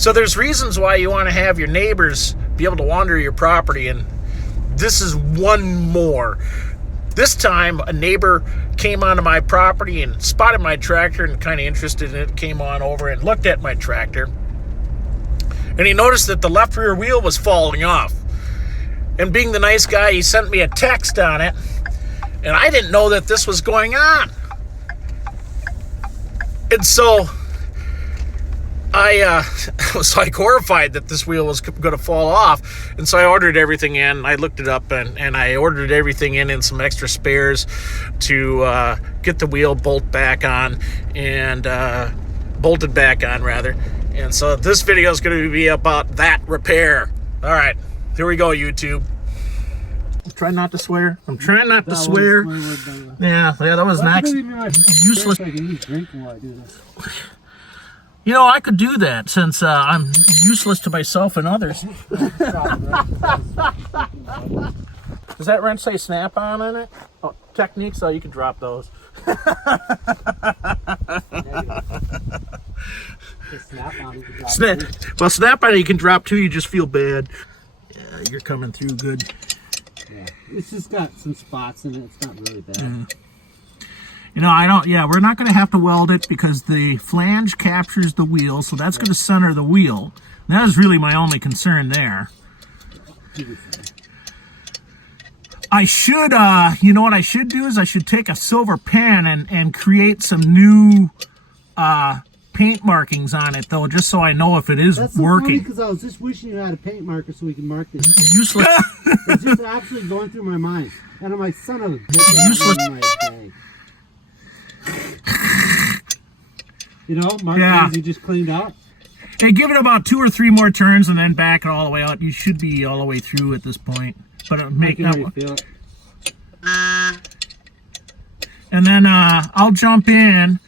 So there's reasons why you want to have your neighbors be able to wander your property, and this is one more. This time, a neighbor came onto my property and spotted my tractor and kind of interested in it, came on over and looked at my tractor. And he noticed that the left rear wheel was falling off. And being the nice guy, he sent me a text on it. And I didn't know that this was going on. And so I was like horrified that this wheel was going to fall off. And so I ordered everything in. I looked it up and I ordered everything in some extra spares to get the wheel bolted back on. And so this video is going to be about that repair. All right, here we go, YouTube. Try not to swear. I'm trying not to swear. Yeah, that was next. Useless. You know, I could do that since I'm useless to myself and others. Does that wrench say snap on in it? Oh, technique, so you can drop those. Snap on it you can drop too, you just feel bad. Yeah, you're coming through good. Yeah, it's just got some spots in it. It's not really bad. You know, we're not going to have to weld it because the flange captures the wheel, so that's going to center the wheel. And that is really my only concern there. I should, you know what I should do is I should take a silver pen and create some new paint markings on it, though, just so I know if it is working. Because I was just wishing you had a paint marker so we can mark this. Useless. It's just actually going through my mind. And I'm like, son of a bitch. Useless. You know, mark things you just cleaned out. Hey, give it about 2 or 3 more turns and then back it all the way out. You should be all the way through at this point. But make that one. Feel it. And then I'll jump in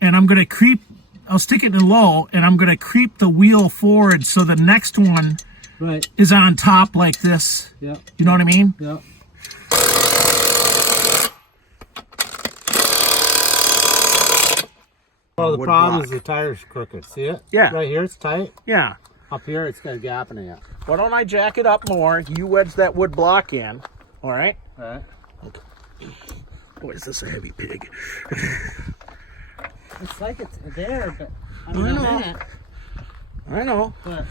and I'm going to creep. I'll stick it in low, and I'm going to creep the wheel forward so the next one is on top like this. Yeah. You know what I mean? Yeah. Well, the problem is the tire's crooked. See it? Yeah. Right here, it's tight. Yeah. Up here, it's got a gap in it. Why don't I jack it up more? You wedge that wood block in. All right? All right. Okay. Boy, is this a heavy pig. It's like it's there, but I know. But,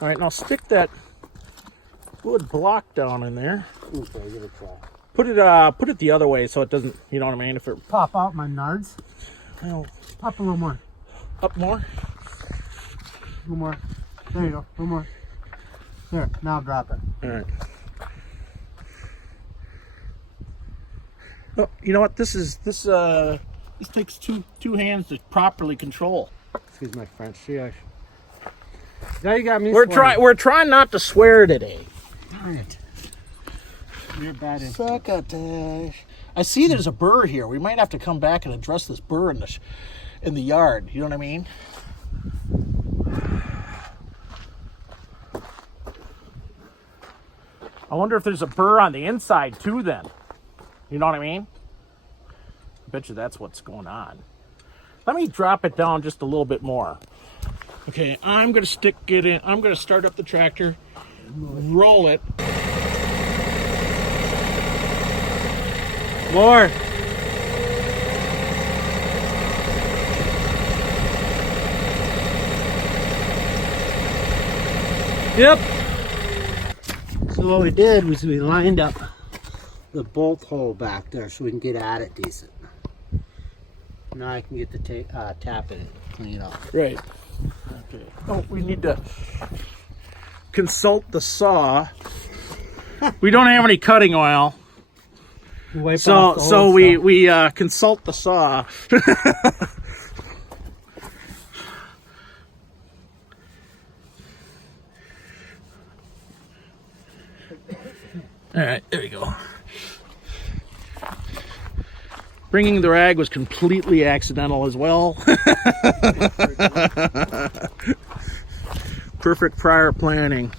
all right, now stick that wood block down in there. okay, give it a try. Put it the other way so it doesn't, you know what I mean? If it pop out my nards. Well, pop a little more. Up more? A little more. There you go. A little more. There. Now drop it. All right. Oh, you know what? This takes two hands to properly control. Excuse my French. Now you got me. We're trying not to swear today. Darn it. You're bad. Succotash. I see there's a burr here. We might have to come back and address this burr in the yard. You know what I mean? I wonder if there's a burr on the inside too then. You know what I mean? I bet you that's what's going on. Let me drop it down just a little bit more. Okay, I'm going to stick it in. I'm going to start up the tractor, roll it. More. Yep. So what we did was we lined up the bolt hole back there so we can get at it decent. Now I can get the tap in it, clean it off. Right. Okay. Oh, we need to consult the saw. We don't have any cutting oil. So we consult the saw. All right, there we go. Bringing the rag was completely accidental as well. Perfect prior planning.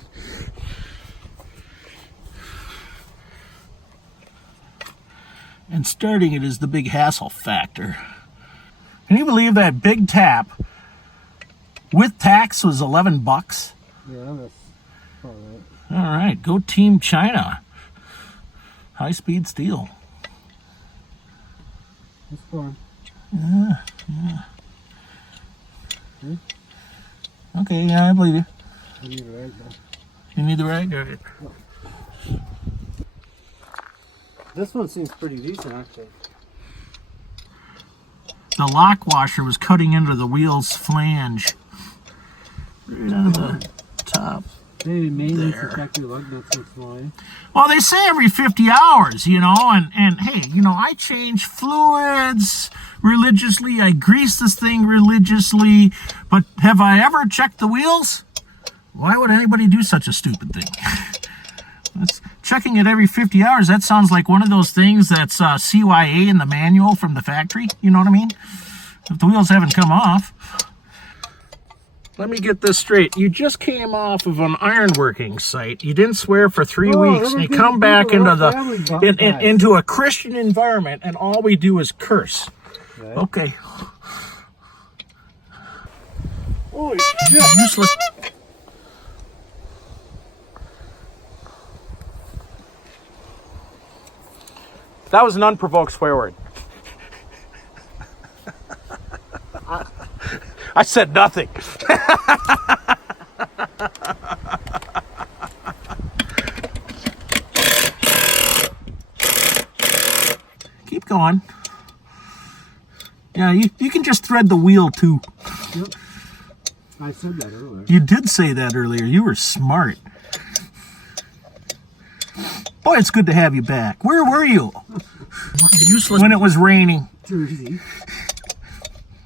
And starting it is the big hassle factor. Can you believe that big tap with tax was $11. Yeah, that's all right. All right, go Team China. High-speed steel. That's fine. Okay, yeah, I believe you. I need a rag though. You need the rag? All right. This one seems pretty decent, actually. The lock washer was cutting into the wheel's flange. Right on the top. Maybe maintenance There. to check your lug nuts once in a while. Well, they say every 50 hours, you know, and hey, you know, I change fluids religiously. I grease this thing religiously. But have I ever checked the wheels? Why would anybody do such a stupid thing? That's checking it every 50 hours. That sounds like one of those things that's CYA in the manual from the factory. You know what I mean? If the wheels haven't come off. Let me get this straight. You just came off of an ironworking site. You didn't swear for 3 weeks. And you come back into into a Christian environment, and all we do is curse. Right. Okay. Holy Useless. That was an unprovoked swear word. I said nothing. Keep going. Yeah, you can just thread the wheel too. Yep. I said that earlier. You did say that earlier. You were smart. Boy, it's good to have you back. Where were you? Useless. When it was raining. Jersey.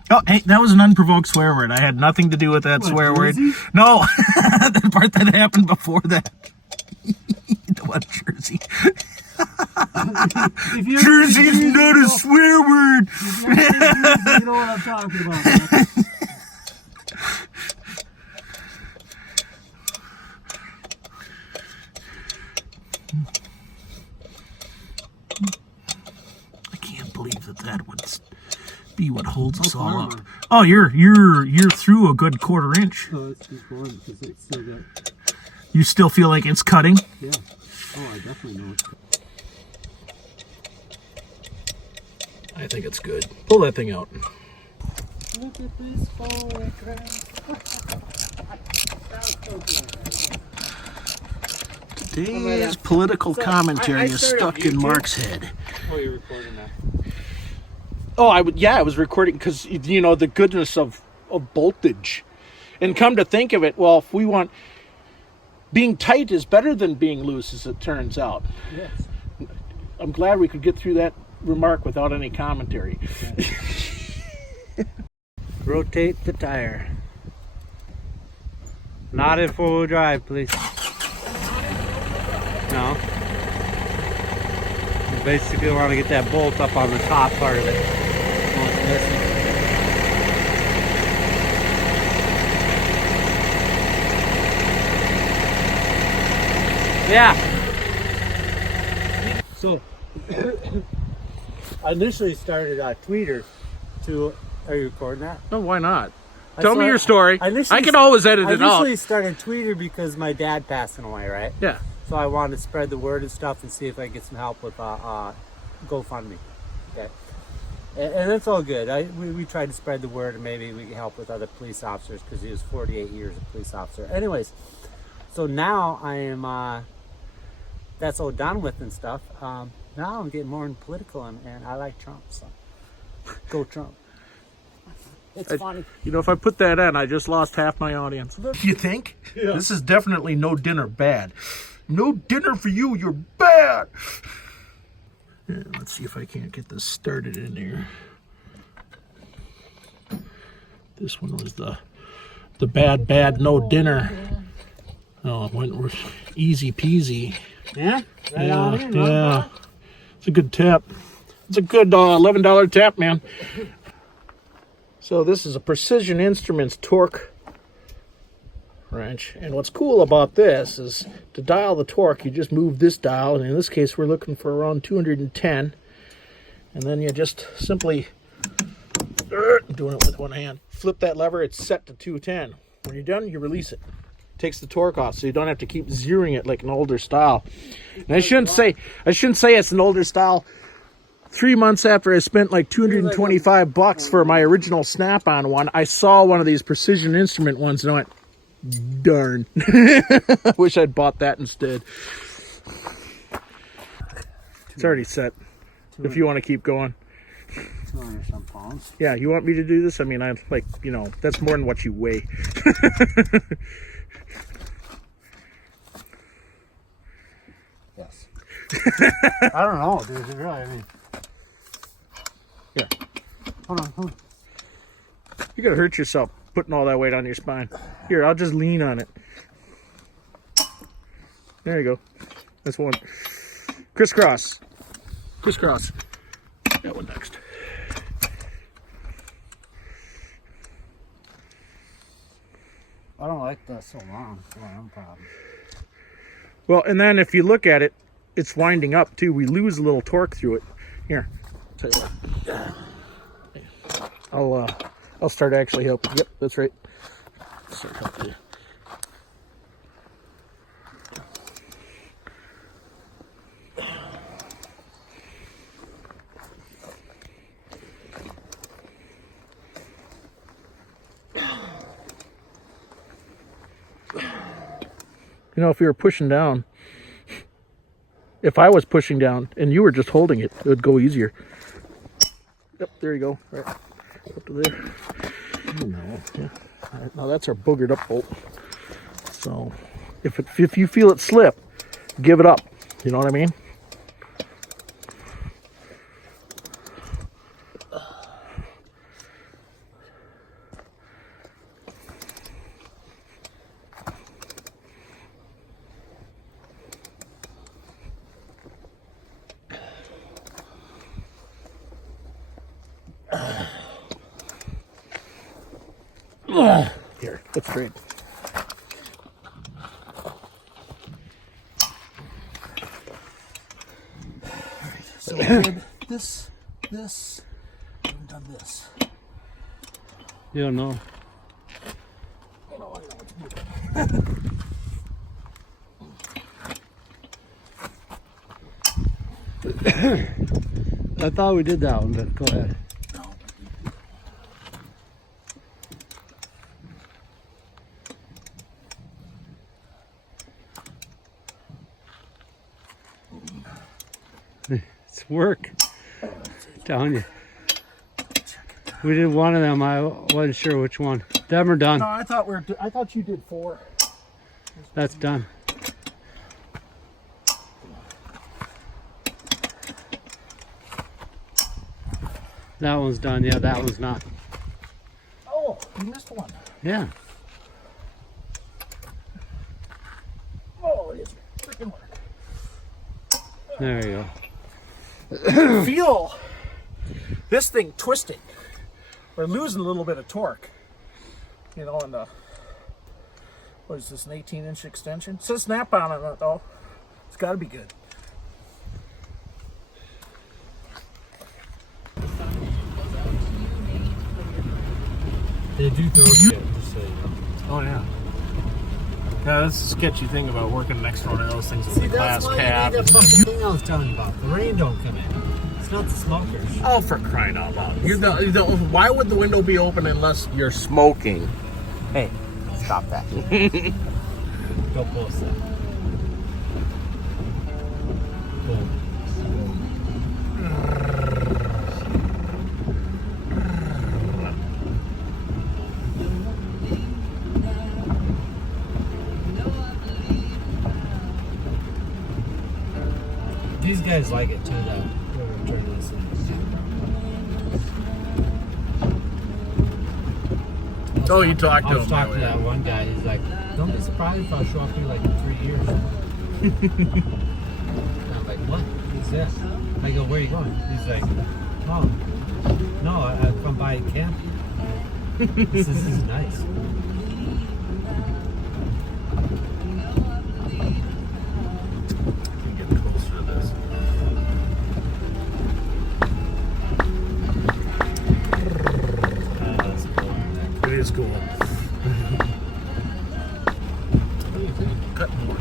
Oh, hey, that was an unprovoked swear word. I had nothing to do with that swear Jersey? word. No, the part that happened before that. What, Jersey? Jersey's not a swear word. You know what I'm talking about, man. I can't believe that would be what holds us all up. armor. Oh, you're through a good quarter inch. Oh, it's just one because it's still got. You still feel like it's cutting? Yeah. Oh, I definitely know it's. I think it's good. Pull that thing out. Look at this photograph. Today's political commentary I is started stuck in YouTube. Mark's head. Oh, you're recording that. Oh, I was recording because, you know, the goodness of voltage. And come to think of it, well, if we want... Being tight is better than being loose, as it turns out. Yes. I'm glad we could get through that remark without any commentary. Rotate the tire. Not in four-wheel drive, please. No. You basically want to get that bolt up on the top part of it. Oh, it's missing. Yeah. So, I initially started a tweeter to. Are you recording that? No, why not? I Tell me saw- your story. I initially- I can always edit I it out. initially started Tweeter because my dad passing away, right? Yeah. So I wanted to spread the word and stuff and see if I could get some help with GoFundMe. Okay. And it's all good. We tried to spread the word and maybe we can help with other police officers because he was 48 years a police officer. Anyways, so now I am, that's all done with and stuff. Now I'm getting more in political and I like Trump, so go Trump. It's funny. You know, if I put that in, I just lost half my audience. You think? Yeah. This is definitely no dinner bad. No dinner for you, you're bad. Yeah, let's see if I can't get this started in here. This one was the bad no dinner. Oh, it went easy peasy. Yeah? Right on in, Yeah. It's a good tap. It's a good $11 tap, man. So this is a Precision Instruments torque wrench. And what's cool about this is to dial the torque, you just move this dial. And in this case, we're looking for around 210. And then you just simply doing it with one hand. Flip that lever, it's set to 210. When you're done, you release it. Takes the torque off, so you don't have to keep zeroing it like an older style. And I shouldn't say it's an older style. 3 months after I spent like $225 for my original Snap-on one, I saw one of these precision instrument ones and I went, darn. I wish I'd bought that instead. It's already set. If you want to keep going. 200 some pounds. Yeah, you want me to do this? I mean, I like, you know, that's more than what you weigh. Yes. I don't know, dude. Really, I mean. Here. Hold on. You're going to hurt yourself putting all that weight on your spine. Here, I'll just lean on it. There you go. That's one. Crisscross. Crisscross. That one next. I don't like that so long. It's my own problem. Well, and then if you look at it, it's winding up too. We lose a little torque through it. Here, tell you what. I'll start actually helping. Yep, that's right. Start helping you. You know, if you were pushing down, if I was pushing down and you were just holding it, it would go easier. Yep, there you go. Right up to there. No, yeah. All right, now that's our boogered up bolt. So if you feel it slip, give it up. You know what I mean? Here, let's trade. So we did this, and done this. You don't know. I thought we did that one, but go ahead. It's work. I'm telling you. We did one of them. I wasn't sure which one. Them are done. No, I thought you did 4. That's done. That one's done. Yeah, that one's not. Oh, you missed one. Yeah. Oh, it is freaking work. There you go. Feel this thing twisting. We're losing a little bit of torque. You know, and what is this, an 18-inch extension? It says Snap-on on it though. It's got to be good. They do throw shit, just so you know. Oh yeah. Yeah, that's the sketchy thing about working next to one of those things with the glass cap. That's what the thing I was telling you about. The rain don't come in. It's not the smokers. Oh, for crying out loud! Why would the window be open unless you're smoking? Hey, stop that. Go close then. Boom. These guys like it too, though. Turn this in. Oh, you talked to him. I was talking to that one guy. He's like, "Don't be surprised if I'll show up here like in 3 years." And I'm like, "What?" He says, "I go, where are you going?" He's like, "Oh, no, I've come by camping." This is nice. cutting wood.